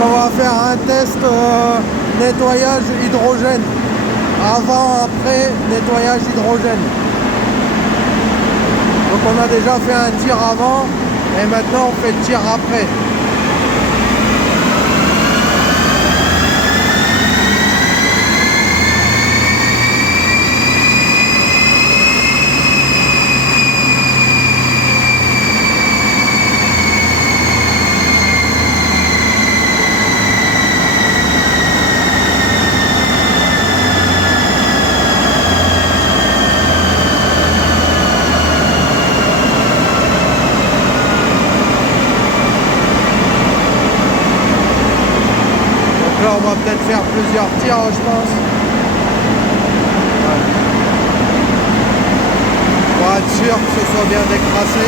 On va faire un test nettoyage hydrogène. Avant, après, nettoyage hydrogène. Donc on a déjà fait un tir avant et maintenant on fait le tir après. Là on va peut-être faire plusieurs tirs je pense. Ouais. Pour être sûr que ce soit bien décrassé.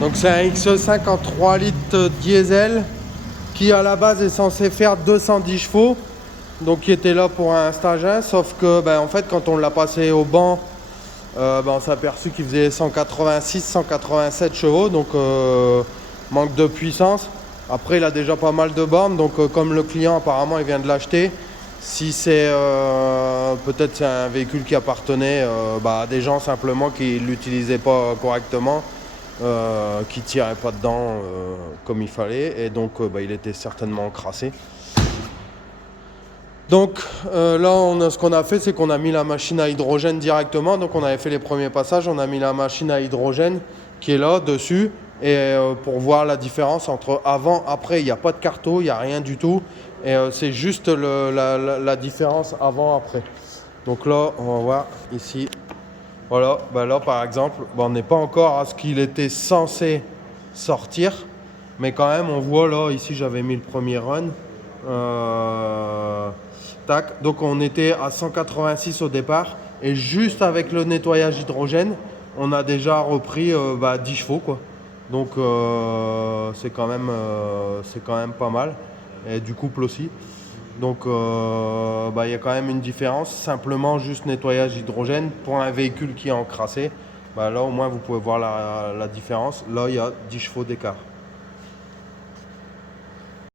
Donc c'est un XE53 litres diesel qui à la base est censé faire 210 chevaux. Donc qui était là pour un stage 1, sauf que en fait quand on l'a passé au banc, on s'est aperçu qu'il faisait 186-187 chevaux, donc manque de puissance. Après il a déjà pas mal de bornes, donc comme le client apparemment il vient de l'acheter, si c'est peut-être c'est un véhicule qui appartenait à des gens simplement qui ne l'utilisaient pas correctement, qui tiraient pas dedans comme il fallait, et donc il était certainement encrassé. Donc là ce qu'on a fait, c'est qu'on a mis la machine à hydrogène directement. Donc on avait fait les premiers passages, on a mis la machine à hydrogène qui est là dessus, et pour voir la différence entre avant après. Il n'y a pas de carto, il n'y a rien du tout, et c'est juste la différence avant après. Donc là on va voir ici, voilà, là par exemple on n'est pas encore à ce qu'il était censé sortir, mais quand même on voit là, ici j'avais mis le premier run, tac, donc on était à 186 au départ, et juste avec le nettoyage hydrogène on a déjà repris 10 chevaux quoi. Donc c'est quand même pas mal, et du couple aussi. Donc il y a quand même une différence. Simplement juste nettoyage hydrogène pour un véhicule qui est encrassé, là au moins vous pouvez voir la différence. Là il y a 10 chevaux d'écart.